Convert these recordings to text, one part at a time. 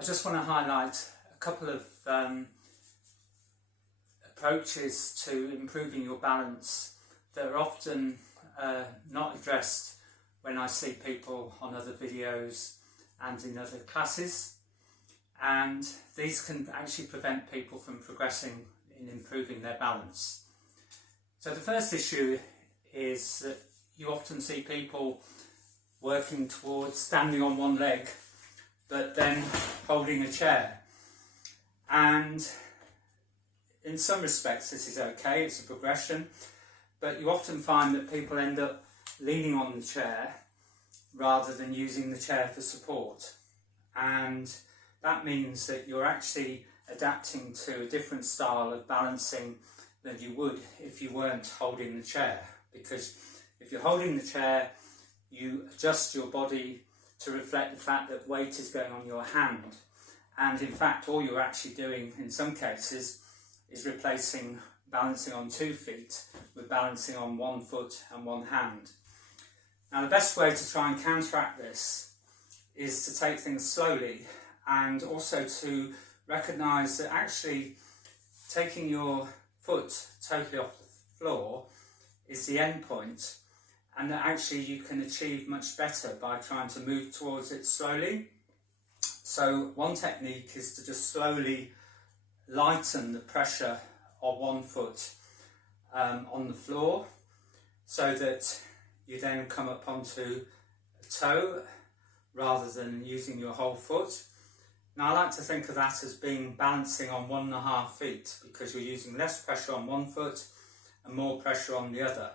I just want to highlight a couple of approaches to improving your balance that are often not addressed when I see people on other videos and in other classes, and these can actually prevent people from progressing in improving their balance. So the first issue is that you often see people working towards standing on one leg but then holding a chair, and in some respects this is okay, it's a progression, but you often find that people end up leaning on the chair rather than using the chair for support, and that means that you're actually adapting to a different style of balancing than you would if you weren't holding the chair. Because if you're holding the chair, you adjust your body to reflect the fact that weight is going on your hand, and in fact all you're actually doing in some cases is replacing balancing on 2 feet with balancing on 1 foot and 1 hand. Now the best way to try and counteract this is to take things slowly, and also to recognise that actually taking your foot totally off the floor is the end point, and that actually you can achieve much better by trying to move towards it slowly. So one technique is to just slowly lighten the pressure of 1 foot on the floor, so that you then come up onto a toe rather than using your whole foot. Now I like to think of that as being balancing on 1.5 feet, because you're using less pressure on 1 foot and more pressure on the other.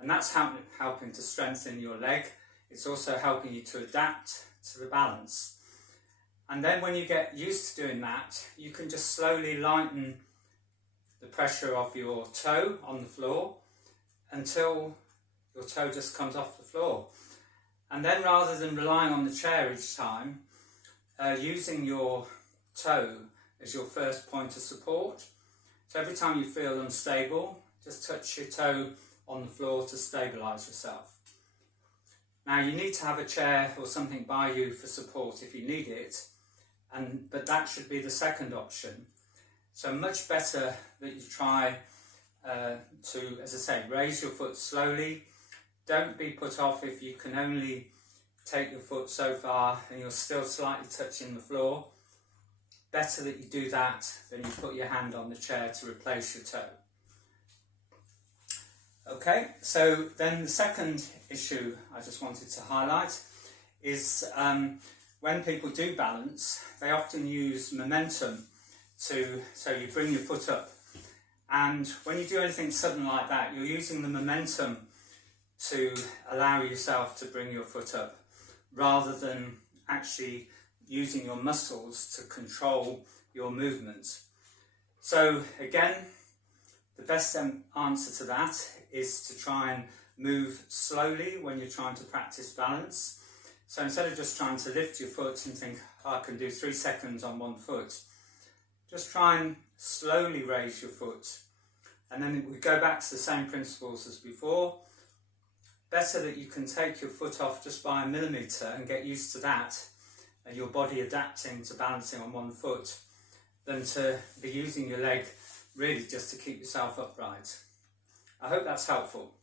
And that's helping to strengthen your leg. It's also helping you to adapt to the balance. And then when you get used to doing that, you can just slowly lighten the pressure of your toe on the floor until your toe just comes off the floor. And then rather than relying on the chair each time, using your toe as your first point of support. So every time you feel unstable, just touch your toe on the floor to stabilise yourself. Now you need to have a chair or something by you for support if you need it, but that should be the second option. So much better that you try to, as I say, raise your foot slowly. Don't be put off if you can only take your foot so far and you're still slightly touching the floor. Better that you do that than you put your hand on the chair to replace your toe. Okay, so then the second issue I just wanted to highlight is when people do balance, they often use momentum so you bring your foot up. And when you do anything sudden like that, you're using the momentum to allow yourself to bring your foot up, rather than actually using your muscles to control your movement. So again, the best answer to that is to try and move slowly when you're trying to practice balance. So instead of just trying to lift your foot and think, oh, I can do 3 seconds on 1 foot, just try and slowly raise your foot. And then we go back to the same principles as before. Better that you can take your foot off just by 1 millimetre and get used to that, and your body adapting to balancing on 1 foot, than to be using your leg really just to keep yourself upright. I hope that's helpful.